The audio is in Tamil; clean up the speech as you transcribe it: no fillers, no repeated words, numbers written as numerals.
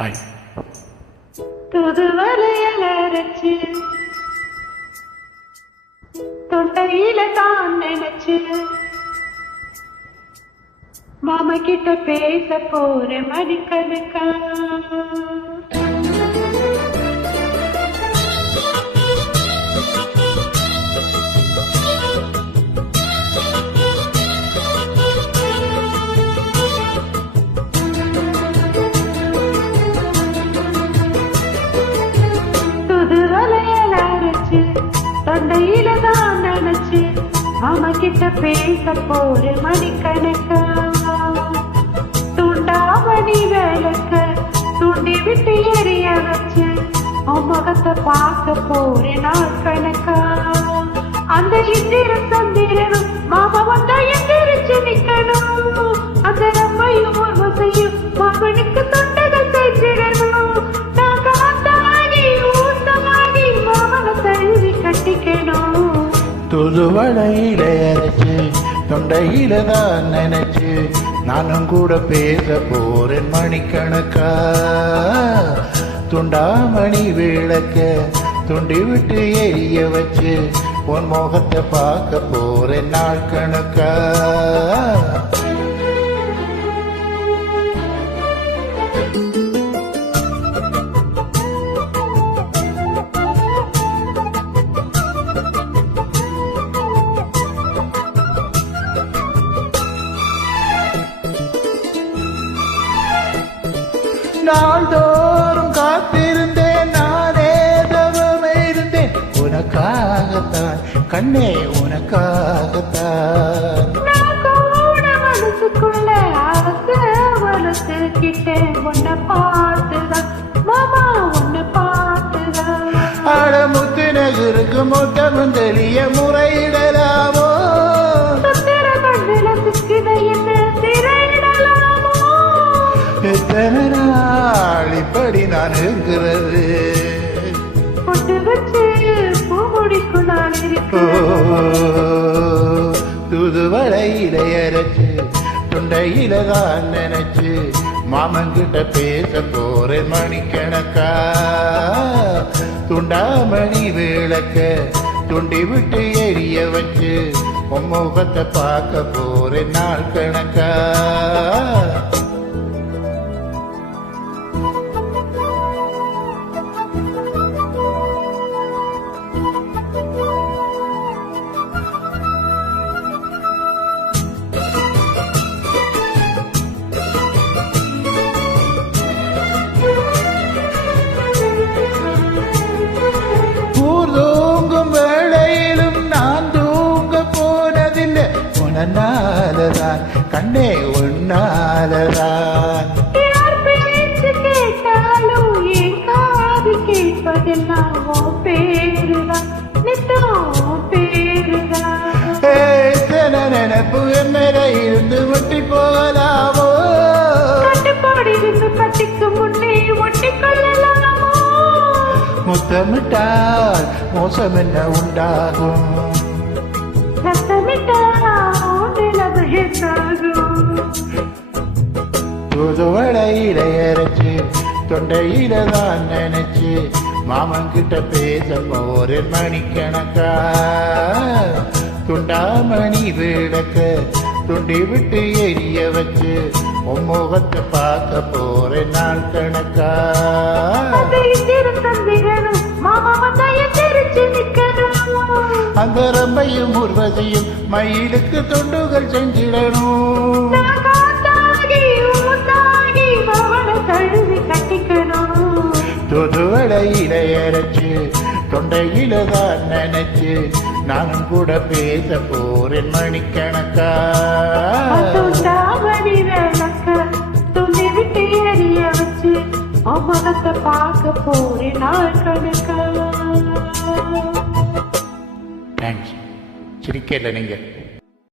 ஹாய். துது வலையல அரைச்சு தொண்டையில தான் நினைச்சு மாமா கிட்ட பேச போற மணிக்கணக்கா தொண்டையில தான் நினைச்சு மாமா கிட்ட பேச போற மணிக்கணக்கா தூண்டாமணி வேலைக்க தூண்டி விட்டு எரிய வச்சு முகத்தை பார்க்க போற நாள் கணக்கா அந்த இந்திர சந்திரனும் மாமா வந்தா எந்திரிச்சு நிக்கணும் அந்த ரம்மையும் ஒருவசையும் மாமனுக்கு தொண்டைகள் செஞ்சிடணும் நான் காத்தாகி ஊசமாகி மாமனை தழுவி கட்டிக்கணும் துதுவளையில அரைச்சு தொண்டையில தான் நினைச்சு நானும் கூட பேச போறேன் மணிக்கணக்கா துண்டாமணி விளக்க துண்டி விட்டு எரிய வச்சு உன் முகத்தை பார்க்க போறேன் நாள் கணக்கா நாள்தோறும் காத்திருந்தேன் நானே தவமே இருந்தேன் உனக்காகத்தான் கண்ணே உனக்காகத்தான் மனசுக்குள்ள ஆசை வளர்த்துக்கிட்டேன் உன்னை பார்த்துதான் மாமா உன்னை பார்த்துதான் ஆட முத்து நகருக்கு மொத்தமும் தெரிய முறையிடலாமோ எத்தனை நாள் இப்படி நான் இருக்கிறது துதுவளையில அரைச்சு தொண்டையில தான் நினைச்சு மாமன்கிட்ட பேச போறேன் மணிக்கணக்கா துண்டாமணி விளக்க துண்டி விட்டு எரிய வச்சு உன் முகத்தை பார்க்க போறேன் நாள் கணக்கா உன்னாலதான் கண்ணே உன்னாலதான் யார் பேச்சு கேட்டாலும் என் காது கேட்பதெல்லாம் உன் பேருதான் நித்தம் பேருதான் நினைப்பு மேல இருந்து ஒட்டி போகலாமோ கட்டுப்பாடு இருந்து கட்டிக்கு முன்னே ஒட்டி கொள்ளலாமோ முத்தமிட்டால் மோசம் என்ன உண்டாகும் துதுவளையில அரைச்சு தொண்டையில தான் நினைச்சு மாமன்கிட்ட பேச போறேன் மணிக்கணக்கா துண்டாமணி விளக்க துண்டி விட்டு எரிய வச்சு உன் முகத்தை பார்க்க போறேன் நாள் கணக்கா அந்த ரம்பையும் உர்வசியும் மயிலுக்கு தொண்டுகள் செஞ்சிடணும் துதுவளையில அரைச்சு தொண்டையில தான் நினைச்சு நானும் கூட பேச போறேன் மணிக்கணக்கா துணி விட்டு எரிய வச்சு முகத்தை பார்க்க போறேன் நாள் கணக்கா. தேங்க்ஸ். சிரிக்கல நீங்க.